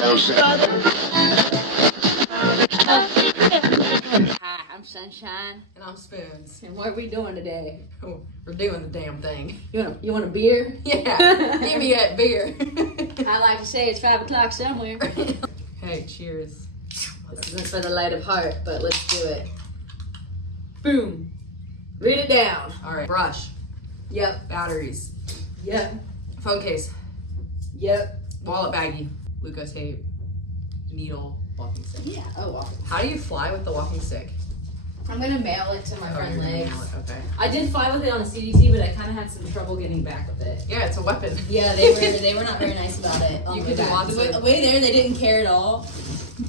Hi, I'm Sunshine. And I'm Spoons. And what are we doing today? Oh, we're doing the damn thing. You want a beer? Yeah, give me that beer. I like to say it's 5 o'clock somewhere. Hey, cheers. This isn't for the light of heart, but let's do it. Boom. Read it down. All right, brush, Yep. batteries, Yep. phone case, Yep. wallet baggie, glucose tape, needle, walking stick. Yeah. Oh, wow. How do you fly with the walking stick? I'm gonna mail it to my friend you're gonna Legs. nail it, okay. I did fly with it on the CDT, but I kind of had some trouble getting back with it. Yeah, it's a weapon. Yeah, they were not very nice about it. You could do lots The way there, they didn't care at all.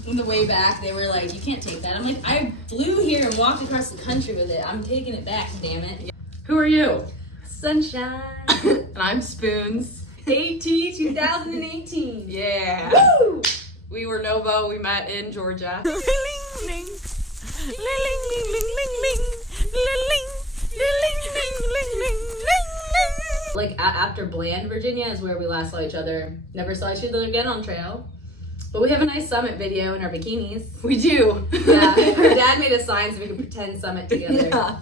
On the way back, they were like, "You can't take that." I'm like, "I flew here and walked across the country with it. I'm taking it back, damn it." Who are you? Sunshine. And I'm Spoons. AT 2018. Yeah. Woo! We were Novo. We met in Georgia. Like after Bland, Virginia is where we last saw each other. Never saw each other again on trail. But we have a nice summit video in our bikinis. We do. Yeah, her dad made a sign so we could pretend summit together. Yeah.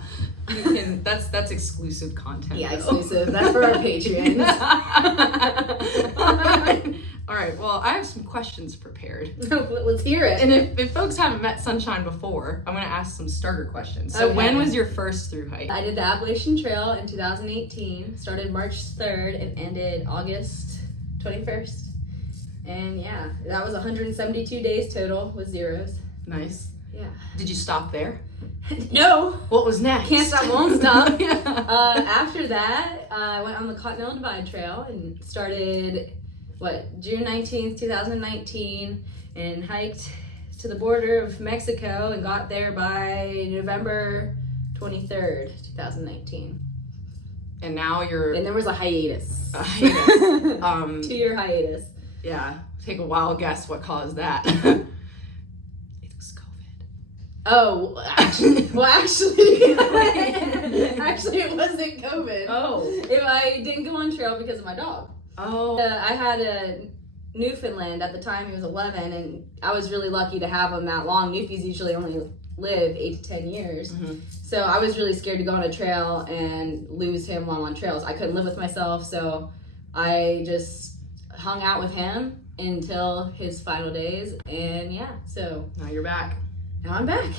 You can. That's exclusive content. Yeah, though. exclusive. That's for our patrons. All right. Well, I have some questions prepared. Let's hear it. And if folks haven't met Sunshine before, I'm going to ask some starter questions. So Okay. when was your first through hike? I did the Appalachian Trail in 2018. Started March 3rd and ended August 21st. And yeah, that was 172 days total with zeros. Nice. Yeah. Did you stop there? No. What was next? Can't stop, won't stop. Yeah. After that, I went on the Continental Divide Trail and started, June 19th, 2019, and hiked to the border of Mexico and got there by November 23rd, 2019. And now you're. And there was a hiatus. A hiatus. 2-year hiatus. Yeah. Take a wild guess what caused that. It was COVID. Oh, actually, actually, it wasn't COVID. Oh. I didn't go on trail because of my dog. Oh. I had a Newfoundland at the time. He was 11, and I was really lucky to have him that long. Newfies usually only live 8 to 10 years. Mm-hmm. So I was really scared to go on a trail and lose him while on trails. I couldn't live with myself, so I just hung out with him until his final days. And yeah, so Now you're back. now I'm back.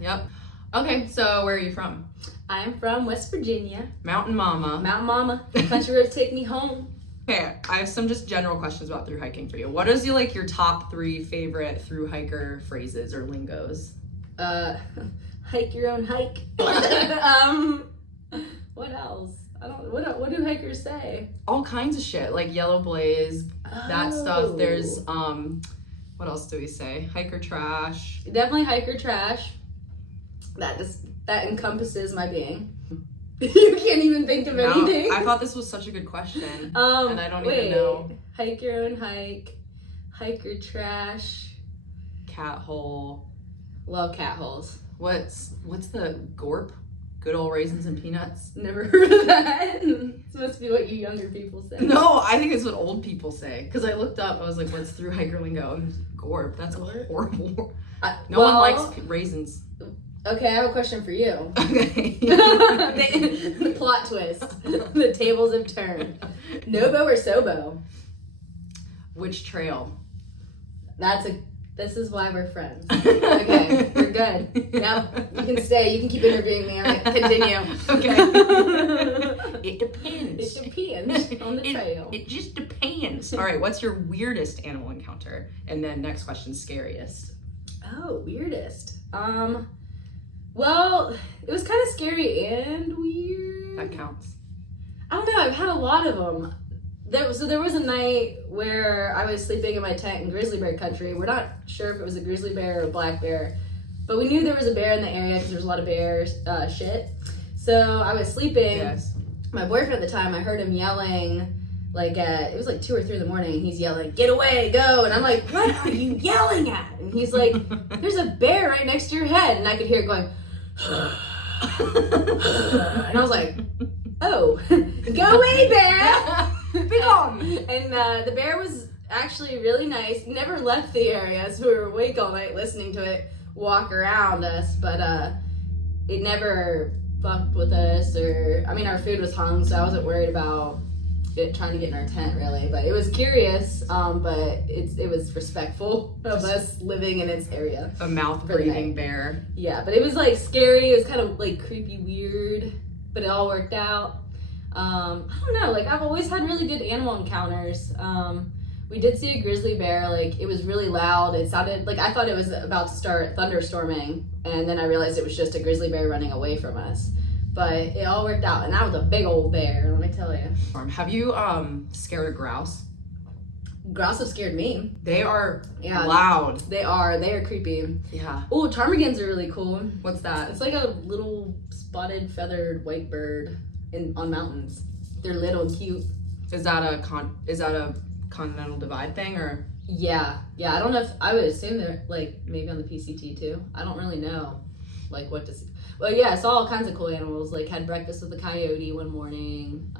Yep. Okay, so where are you from? I'm from West Virginia. Mountain Mama. Mountain Mama. Country roads take me home. Okay, I have some just general questions about through hiking for you. What is your top 3 favorite through hiker phrases or lingos? Hike your own hike. What else? What do hikers say? All kinds of shit, like yellow blaze, that stuff. There's what else do we say? Hiker trash. Definitely hiker trash. That encompasses my being. You can't even think of anything. I thought this was such a good question, and I don't even know. Hike your own hike. Hiker trash. Cat hole. Love cat holes. What's the gorp? Good old raisins and peanuts. Never heard of that. It's supposed to be what you younger people say. No, I think it's what old people say. Because I looked up, I was like, what's through hiker lingo? And gorp. That's horrible. No one likes raisins. Okay, I have a question for you. Okay. The plot twist. The tables have turned. Nobo or Sobo? Which trail? This is why we're friends. Okay, we're good. Yep, you can stay. You can keep interviewing me. I'm gonna continue. Okay. It depends. It depends on the trail. It just depends. All right, what's your weirdest animal encounter? And then next question, scariest. Oh, weirdest. Well, it was kind of scary and weird. That counts. I don't know. I've had a lot of them. There was a night where I was sleeping in my tent in grizzly bear country. We're not sure if it was a grizzly bear or a black bear, but we knew there was a bear in the area because there was a lot of bears shit. So I was sleeping. Yes. My boyfriend at the time, I heard him yelling, it was 2 or 3 in the morning. He's yelling, "Get away, go!" And I'm like, "What are you yelling at?" And he's like, "There's a bear right next to your head." And I could hear it going, and I was like, "Oh, go away, bear! Be gone!" And the bear was actually really nice. Never left the area, so we were awake all night listening to it walk around us, but it never fucked with us, or I mean, our food was hung, so I wasn't worried about it trying to get in our tent really, but it was curious, but it was respectful of us living in its area. A mouth breathing bear. Yeah, but it was like scary. It was kind of like creepy, weird, but it all worked out. I don't know, like I've always had really good animal encounters. We did see a grizzly bear. Like it was really loud. It sounded like I thought it was about to start thunderstorming, and then I realized it was just a grizzly bear running away from us. But it all worked out, and that was a big old bear, let me tell you. Have you scared a grouse? Grouse have scared me. They are loud. They are creepy. Yeah. Oh, ptarmigans are really cool. What's that? It's like a little spotted feathered white bird on mountains. They're little and cute. Is that a continental divide thing, or? Yeah. I don't know if I would assume they're like maybe on the PCT too. I don't really know, like what to see. Well, yeah, I saw all kinds of cool animals. Like had breakfast with a coyote one morning.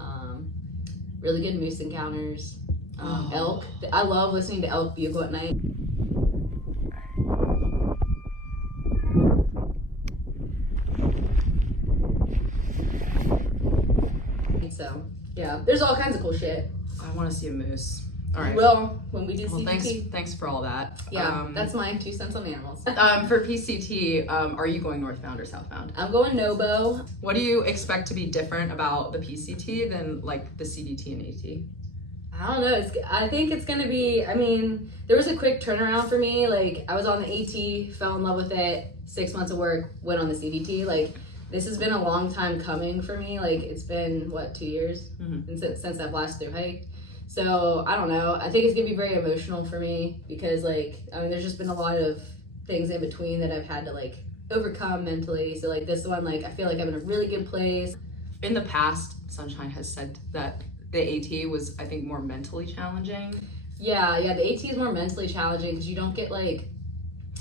Really good moose encounters. Elk. I love listening to elk bugle at night. So yeah, there's all kinds of cool shit. I want to see a moose. All right. Well, when we do Well, CPT. thanks for all that. Yeah, that's my 2 cents on animals. For PCT, are you going northbound or southbound? I'm going Nobo. What do you expect to be different about the PCT than like the CDT and AT? I don't know. I think it's gonna be. I mean, there was a quick turnaround for me. Like I was on the AT, fell in love with it. 6 months of work, went on the CDT. Like this has been a long time coming for me. Like it's been what 2 years and since I've last thru-hiked. So I don't know. I think it's gonna be very emotional for me because like I mean, there's just been a lot of things in between that I've had to like overcome mentally. So like this one, like I feel like I'm in a really good place. In the past, Sunshine has said that the AT was, I think, more mentally challenging. Yeah, the AT is more mentally challenging because you don't get like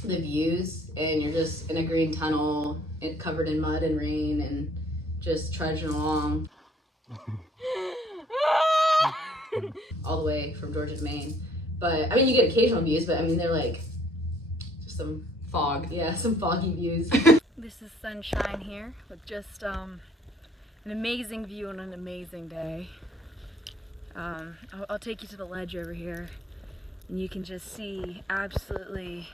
the views and you're just in a green tunnel covered in mud and rain and just trudging along all the way from Georgia to Maine. But I mean, you get occasional views, but I mean, they're like just some fog. Yeah, some foggy views. This is Sunshine here with just an amazing view on an amazing day. I'll take you to the ledge over here and you can just see absolutely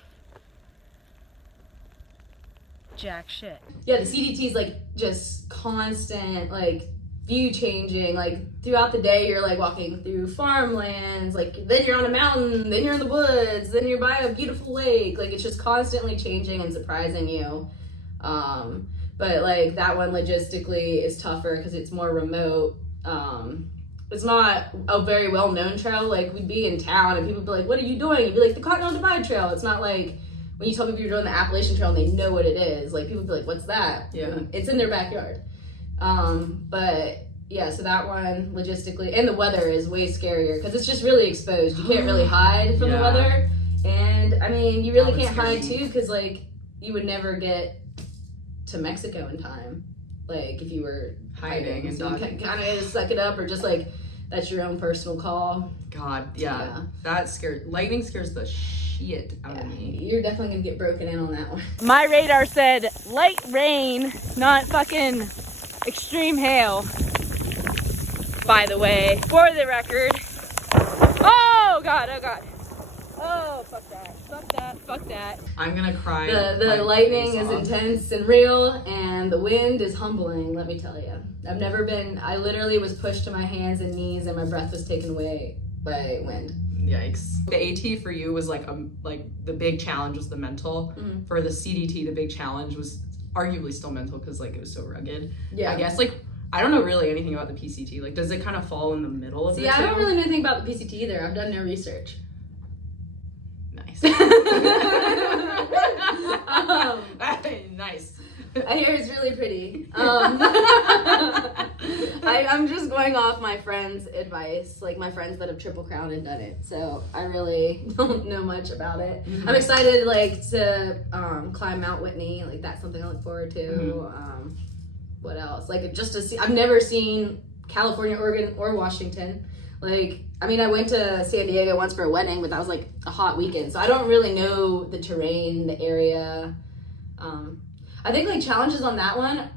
jack shit. Yeah, the CDT is like just constant, like view changing. Like throughout the day, you're like walking through farmlands. Like then you're on a mountain, then you're in the woods, then you're by a beautiful lake. Like it's just constantly changing and surprising you. But like that one logistically is tougher because it's more remote. It's not a very well-known trail. Like we'd be in town and people would be like, "What are you doing?" You'd be like, "The Continental Divide Trail." It's not like when you tell people you're doing the Appalachian Trail and they know what it is. Like people would be like, "What's that?" Yeah. It's in their backyard. But yeah, so that one logistically, and the weather is way scarier because it's just really exposed. You can't really hide from the weather. And I mean, you really can't hide too because like you would never get to Mexico in time. Like if you were hiding and so you kind of suck it up or just like that's your own personal call. God, yeah. That scares, lightning scares the shit out of me. You're definitely gonna get broken in on that one. My radar said light rain, not fucking extreme hail. By the way, for the record. Oh god, oh god. Oh, fuck that. I'm gonna cry. The lightning is intense and real, and the wind is humbling, let me tell you. I literally was pushed to my hands and knees, and my breath was taken away by wind. Yikes. The AT for you was like the big challenge was the mental. Mm-hmm. For the CDT, the big challenge was arguably still mental because like it was so rugged. Yeah. I guess like I don't know really anything about the PCT. Like, does it kind of fall in the middle of the two? I don't really know anything about the PCT either. I've done no research. Nice. Nice. I hear it's really pretty. I'm just going off my friends' advice, like my friends that have Triple Crown and done it. So I really don't know much about it. Mm-hmm. I'm excited, like to climb Mount Whitney. Like that's something I look forward to. Mm-hmm. What else? Like just to see. I've never seen California, Oregon, or Washington. Like, I mean, I went to San Diego once for a wedding, but that was like a hot weekend. So I don't really know the terrain, the area. I think like challenges on that one,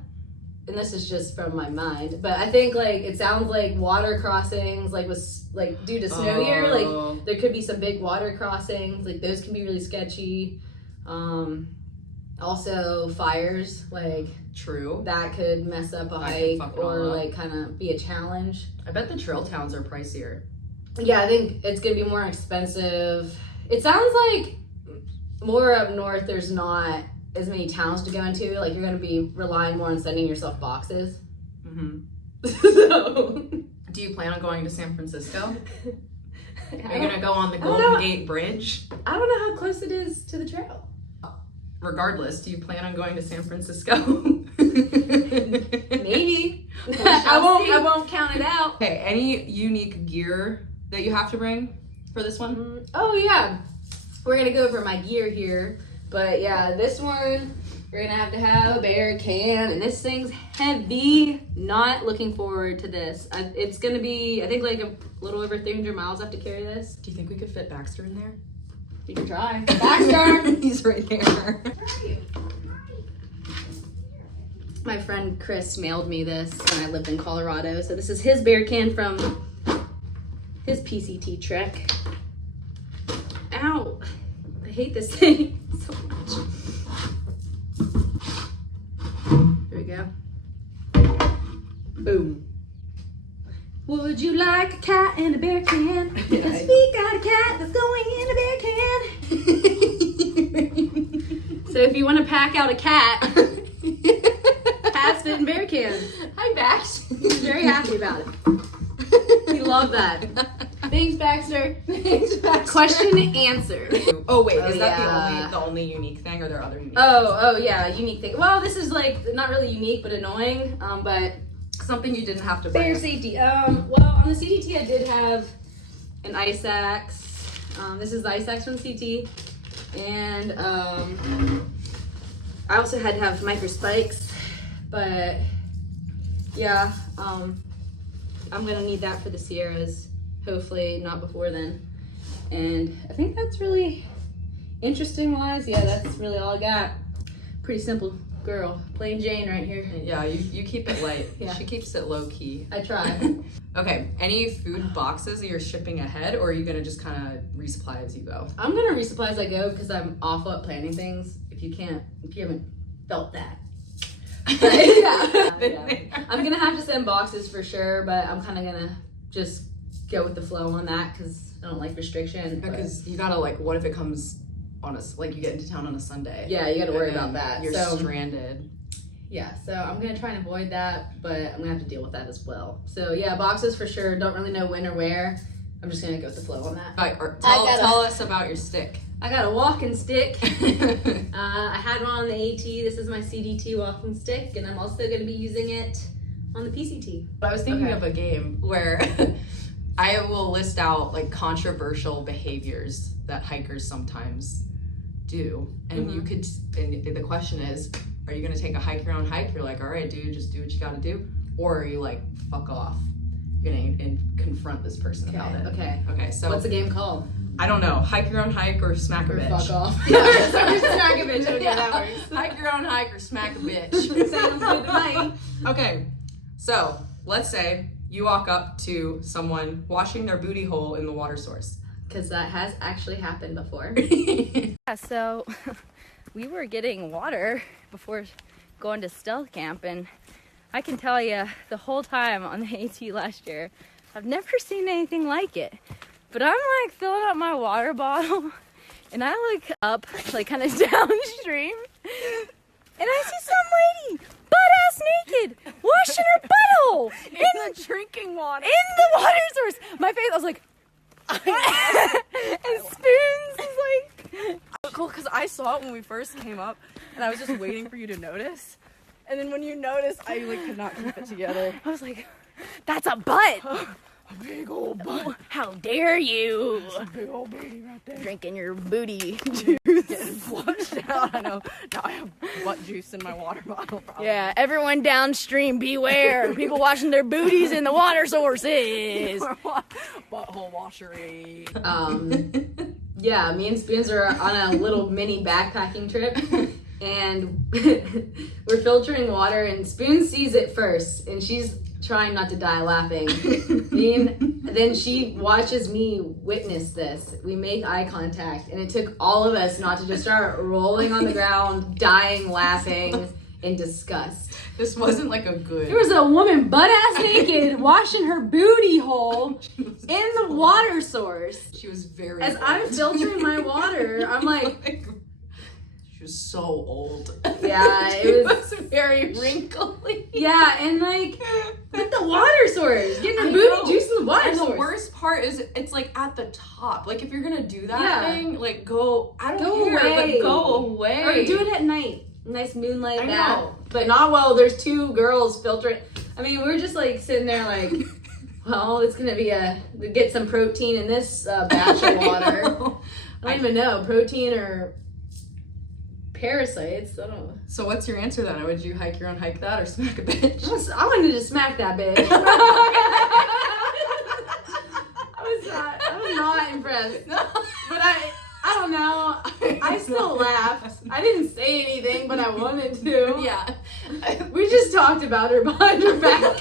and this is just from my mind, but I think like it sounds like water crossings, like was like due to snow year, like there could be some big water crossings, like those can be really sketchy. Also fires, like True. that could mess up a hike or like kind of be a challenge. I bet the trail towns are pricier. Yeah, I think it's gonna be more expensive. It sounds like more up north there's not as many towns to go into. Like you're gonna be relying more on sending yourself boxes. So Do you plan on going to San Francisco? Are you gonna go on the Golden Gate Bridge? I don't know how close it is to the trail. Regardless, do you plan on going to San Francisco? Maybe. I won't count it out. Okay, any unique gear that you have to bring for this one? Oh yeah, we're gonna go over my gear here, but yeah, this one we're gonna have to have a bear can, and this thing's heavy. Not looking forward to this. It's gonna be, I think, like a little over 300 miles I have to carry this. Do you think we could fit Baxter in there? You can try. Baxter! He's right there. My friend Chris mailed me this when I lived in Colorado. So this is his bear can from his PCT trek. Ow! I hate this thing so much. Here we go. Boom. Would you like a cat in a bear can? Because we got a cat that's going in a bear can. So if you want to pack out a cat, cats fit in bear cans. Hi, Bax. He's very happy about it. We love that. Thanks, Baxter. Thanks, Baxter. Question answered. Oh wait, is that the only unique thing, or are there other unique things? Oh yeah, unique thing. Well, this is like not really unique, but annoying. But something you didn't have to bring. bear safety. Well, on the CDT, I did have an ice axe. This is the ice axe from CT, and I also had to have micro spikes. But yeah, I'm gonna need that for the Sierras. Hopefully not before then. And I think that's really interesting wise. Yeah, that's really all I got. Pretty simple girl, plain Jane right here. Yeah, you keep it light. Yeah. She keeps it low key. I try. Okay, any food boxes that you're shipping ahead, or are you gonna just kind of resupply as you go? I'm gonna resupply as I go because I'm awful at planning things. If you haven't felt that. Yeah. I'm gonna have to send boxes for sure, but I'm kind of gonna just go with the flow on that because I don't like restriction. Because you gotta, like, what if it comes on you get into town on a Sunday? Yeah, you gotta worry about that. You're stranded. Yeah, so I'm gonna try and avoid that, but I'm gonna have to deal with that as well. So yeah, boxes for sure. Don't really know when or where. I'm just gonna go with the flow on that. Tell us about your stick. I got a walking stick. I had one on the AT. This is my CDT walking stick, and I'm also going to be using it on the PCT. I was thinking of a game where I will list out like controversial behaviors that hikers sometimes do, and you could. And the question is, are you going to take a hike your own hike? You're like, all right, dude, just do what you got to do, or are you like, fuck off? You're gonna confront this person about it. Okay. So what's the game called? I don't know. Hike your own hike or smack a bitch. Fuck off. Yeah, smack a bitch. Okay, that works. Hike your own hike or smack a bitch. Sounds good to me. Okay, so let's say you walk up to someone washing their booty hole in the water source. Because that has actually happened before. Yeah, so we were getting water before going to stealth camp, and I can tell you the whole time on the AT last year, I've never seen anything like it. But I'm like filling up my water bottle, and I look up, like kind of downstream, and I see some lady butt-ass naked washing her butthole in the drinking water, in the water source. My face, I was like, and Spoons is like, cool, because I saw it when we first came up, and I was just waiting for you to notice. And then when you noticed, I like could not keep it together. I was like, that's a butt. A big old butt. How dare you? Big old booty right there. Drinking your booty. Getting flushed out. I know. Now I have butt juice in my water bottle. Probably. Yeah, everyone downstream, beware. People washing their booties in the water sources. Butthole washery. Yeah, me and Spoons are on a little mini backpacking trip, and we're filtering water, and Spoons sees it first, and she's trying not to die laughing. Then she watches me witness this. We make eye contact, and it took all of us not to just start rolling on the ground, dying laughing in disgust. This wasn't like a good. There was a woman butt-ass naked washing her booty hole in the water source. She was very. As old. I'm filtering my water, I'm like, she was so old. yeah, She it was very wrinkly. yeah, and like the water source, getting her I booty know. juice in the water And source. the worst part is it's like at the top. Like if you're gonna do that Yeah. thing, like go. I don't Go care, away. but go away. Or do it at night. Nice moonlight I bath. know. But not while there's two girls filtering. I mean, we're just like sitting there like, well, it's gonna be we get some protein in this batch of water. I don't even know, protein or parasites. I don't know. So what's your answer then? Would you hike your own hike that or smack a bitch? I wanted to smack that bitch. I was not impressed. No. But I don't know. I still laughed. I didn't say anything, but I wanted to. Yeah. We just talked about her behind her back.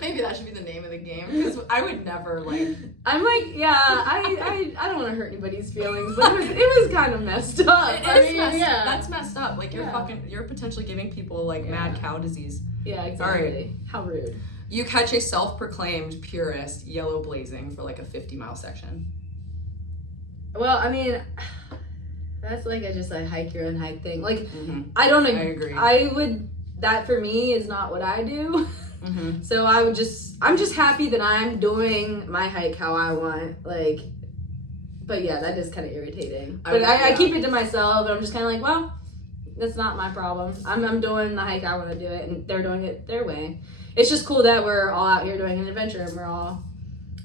Maybe that should be the name of the game because I would never like. I'm like, yeah, I don't want to hurt anybody's feelings, but it was kind of messed up. Yeah. That's messed up. Like you're potentially giving people like mad cow disease. Yeah, exactly. Alright. How rude. You catch a self-proclaimed purist yellow blazing for like a 50-mile section. Well, I mean, that's like just a hike your own hike thing. Like, Mm-hmm. I don't I agree. that for me is not what I do. Mm-hmm. So I'm just happy that I'm doing my hike how I want. Like, but yeah, that is kind of irritating. But I keep it to myself, and I'm just kind of like, well, that's not my problem. I'm doing the hike I want to do it, and they're doing it their way. It's just cool that we're all out here doing an adventure, and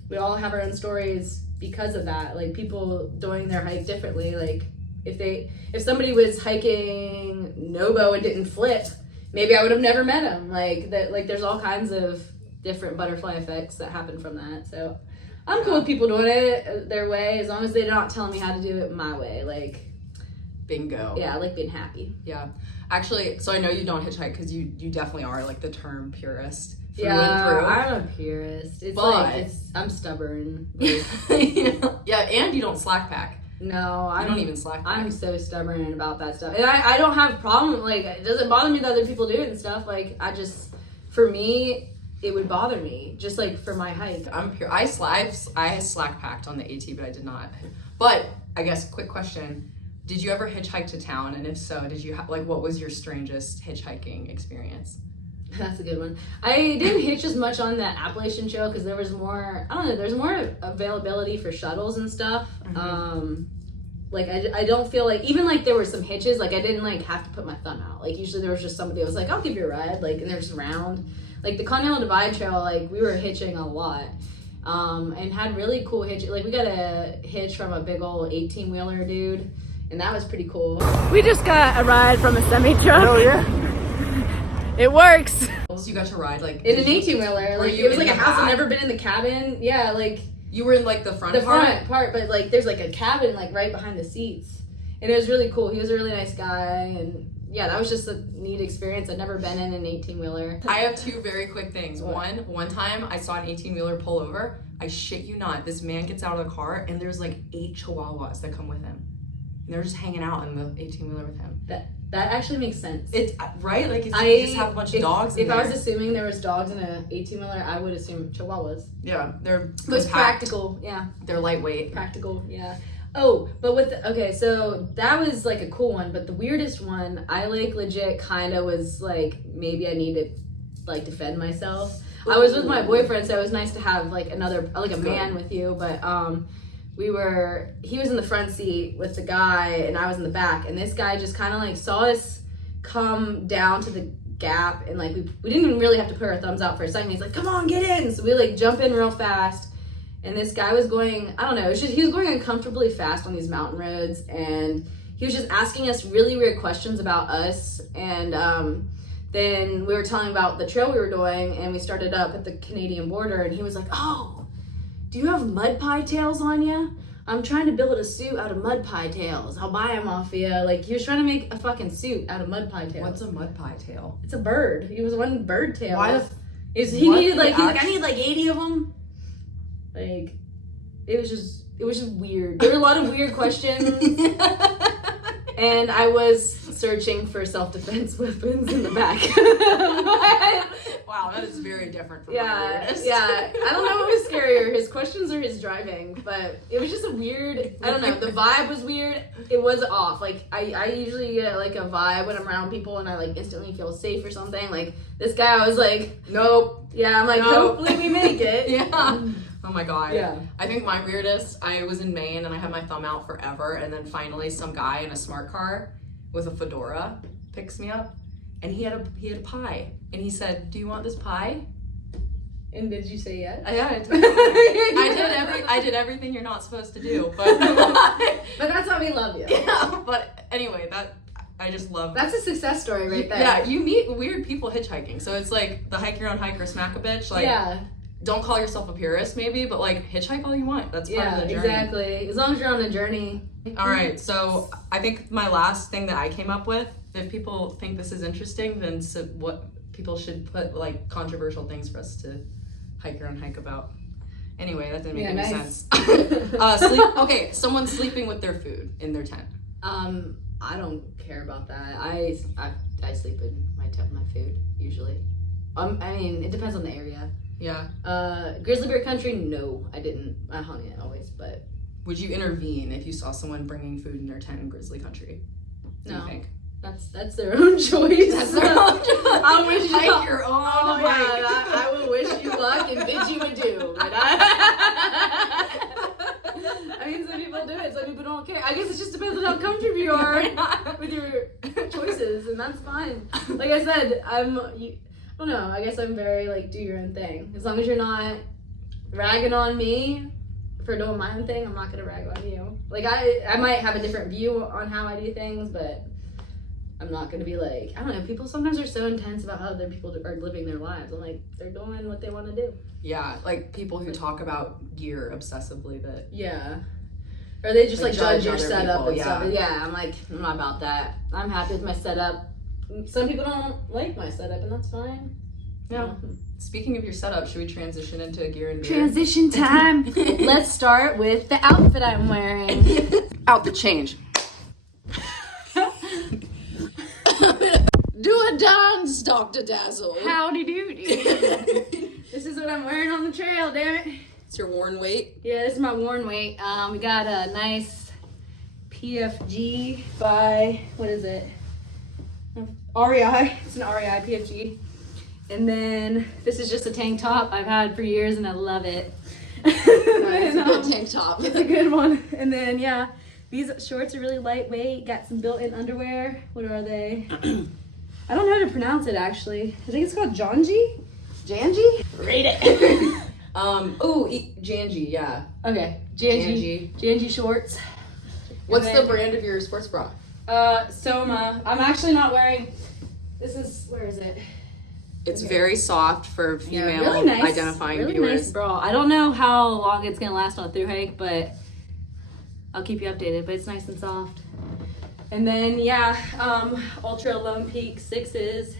we all have our own stories because of that. Like people doing their hike differently. Like if somebody was hiking Nobo and didn't flip, maybe I would have never met him. Like that. Like there's all kinds of different butterfly effects that happen from that. So I'm cool with people doing it their way as long as they're not telling me how to do it my way. Like Bingo. yeah, I like being happy. Yeah. Actually, so I know you don't hitchhike because you definitely are like the term purist through Yeah, and through. I'm a purist. It's But- like I'm stubborn. Like, Yeah, and you don't slack pack. no, I don't even slack pack. I'm so stubborn about that stuff, and I don't have a problem. Like it doesn't bother me that other people do it and stuff. Like for me, it would bother me just like for my hike. I'm pure. I slack packed on the AT, but I did not. But I guess quick question: did you ever hitchhike to town? And if so, did you what was your strangest hitchhiking experience? That's a good one. I didn't hitch as much on the Appalachian Trail because there was more. I don't know. There's more availability for shuttles and stuff. Mm-hmm. Like I don't feel like even like there were some hitches. Like I didn't like have to put my thumb out. Like usually there was just somebody that was like, I'll give you a ride. Like and they're just around. Like the Continental Divide Trail, like we were hitching a lot. And had really cool hitches. Like we got a hitch from a big old 18-wheeler dude, and that was pretty cool. We just got a ride from a semi-truck. Oh yeah. It works. So you got to ride like In an 18-wheeler, Were like you it was in like a the house. I've back? never been in the cabin. Yeah, like you were in like the front the part. front part, but like there's like a cabin like right behind the seats, and it was really cool. He was a really nice guy, and yeah, that was just a neat experience. I'd never been in an 18-wheeler. I have two very quick things. What? One time I saw an 18-wheeler pull over. I shit you not. This man gets out of the car and there's like 8 chihuahuas that come with him. And they're just hanging out in the 18-wheeler with him. That actually makes sense. It's right? Like it's, you just have a bunch of dogs in If there. I was assuming there was dogs in an 18-wheeler, I would assume chihuahuas. Yeah, they're It was compact. practical, yeah. They're lightweight. Practical, yeah. Oh, but okay, so that was like a cool one, but the weirdest one, I like legit kind of was like, maybe I need to like defend myself. I was with my boyfriend, so it was nice to have like a man with you, but he was in the front seat with the guy and I was in the back, and this guy just kind of like saw us come down to the gap, and like we didn't even really have to put our thumbs out for a second. He's like, come on, get in. So we like jump in real fast, and this guy was going, I don't know, he was going uncomfortably fast on these mountain roads, and he was just asking us really weird questions about us. And then we were telling about the trail we were doing, and we started up at the Canadian border, and he was like, oh, do you have mud pie tails on you? I'm trying to build a suit out of mud pie tails. I'll buy them off you. Like, he was trying to make a fucking suit out of mud pie tails. What's a mud pie tail? It's a bird. He was wanting bird tails. Why he needed like, he's like, I need like 80 of them. Like, it was just weird. There were a lot of weird questions. And I was searching for self-defense weapons in the back. Wow, that is very different from my weirdness. Yeah. I don't know what was scarier, his questions or his driving, but it was just a weird, I don't know, the vibe was weird. It was off. Like, I usually get like a vibe when I'm around people and I like instantly feel safe or something. Like, this guy, I was like, nope. Yeah, I'm like, Nope. hopefully we make it. Yeah. Oh my god. Yeah. I think my weirdest, I was in Maine and I had my thumb out forever, and then finally some guy in a smart car with a fedora picks me up, and he had a pie, and he said, do you want this pie? And did you say yes? Yeah, I did everything you're not supposed to do, but But that's why we love you. yeah, but anyway, I just love That's a success story right there. Yeah, you meet weird people hitchhiking, so it's like the hike your own hike or smack a bitch. Like, yeah. don't call yourself a purist maybe, but like hitchhike all you want. That's part of the journey. Exactly. As long as you're on a journey. All right, so I think my last thing that I came up with, if people think this is interesting, then what people should put like controversial things for us to hike your own hike about. Anyway, that didn't make any sense. Okay, someone sleeping with their food in their tent. I don't care about that. I sleep in my tent with my food usually. I mean, it depends on the area. Yeah. Grizzly bear country, no, I didn't. I hung it always, but. Would you intervene if you saw someone bringing food in their tent in grizzly country? Do you think? That's their own choice. That's their own choice. I wish you hike your own hike. I will wish you luck and bid you adieu. But I mean, some people do it, some people don't care. I guess it just depends on how comfortable you are with your choices, and that's fine. Like I said, I don't know, I guess I'm very like, do your own thing. As long as you're not ragging on me for doing my own thing, I'm not gonna rag on you. Like, I might have a different view on how I do things, but I'm not gonna be like, I don't know, people sometimes are so intense about how other people are living their lives. I'm like, they're doing what they want to do. Yeah, like people who talk about gear obsessively that. Yeah. Or they just like judge your other setup people, and yeah. stuff. Yeah, I'm like, I'm not about that. I'm happy with my setup. Some people don't like my setup, and that's fine. No. Speaking of your setup, should we transition into gear and beer? Transition time. Let's start with the outfit I'm wearing. Outfit change. Do a dance, Dr. Dazzle. Howdy doody. This is what I'm wearing on the trail, damn it. It's your worn weight. Yeah, this is my worn weight. We got a nice PFG by, what is it? REI. It's an REI PFG. And then this is just a tank top I've had for years and I love it. It's a good tank top. It's a good one. And then, yeah, these shorts are really lightweight. Got some built-in underwear. What are they? I don't know how to pronounce it, actually. I think it's called Janji? Janji? Read it. Janji, yeah. Okay, Janji shorts. What's the brand of your sports bra? Soma. I'm actually not wearing, where is it? It's very soft for female really nice, identifying really viewers. Nice bra. I don't know how long it's gonna last on a thru-hike, but I'll keep you updated. But it's nice and soft. And then Ultra Lone Peak 6s.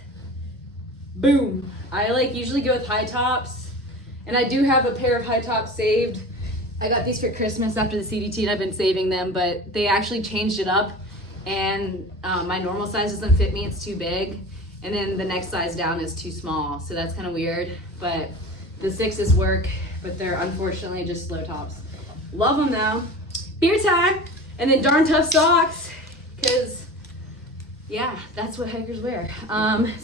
Boom. I usually go with high tops, and I do have a pair of high tops saved. I got these for Christmas after the CDT, and I've been saving them, but they actually changed it up, and my normal size doesn't fit me. It's too big. And then the next size down is too small, so that's kind of weird. But the 6s work, but they're unfortunately just low tops. Love them though. Beer time! And then darn tough socks, because, yeah, that's what hikers wear.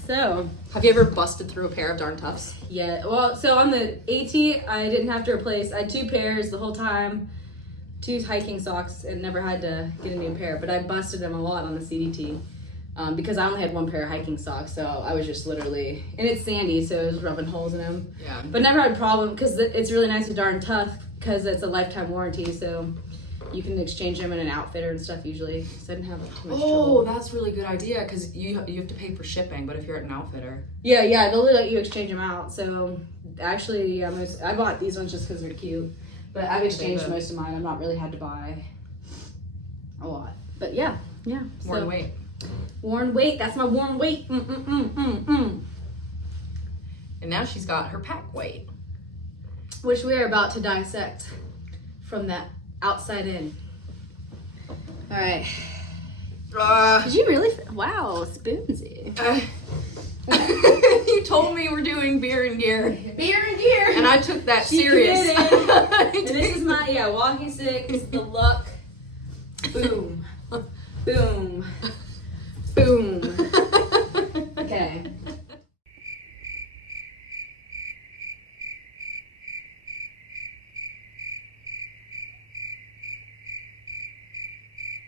So. Have you ever busted through a pair of darn toughs? Yeah, well, so on the AT, I didn't have to replace, I had 2 pairs the whole time, 2 hiking socks, and never had to get a new pair, but I busted them a lot on the CDT. because I only had one pair of hiking socks, so I was just literally, and it's sandy, so it was rubbing holes in them. Yeah. But never had a problem because it's really nice and darn tough because it's a lifetime warranty, so you can exchange them in an outfitter and stuff usually. So I didn't have too much trouble. That's a really good idea because you have to pay for shipping, but if you're at an outfitter. Yeah, they'll let you exchange them out. So actually, I bought these ones just because they're cute, but I've exchanged most of mine. I've not really had to buy a lot. But yeah. Worn weight. Worn weight. That's my worn weight. And now she's got her pack weight. Which we are about to dissect from that outside in. All right. Did you really? Wow, spoonsy. You told me we're doing beer and gear. Beer and gear. And I took that serious. And this is my walking stick. This is the Luck. Boom. Boom. Boom.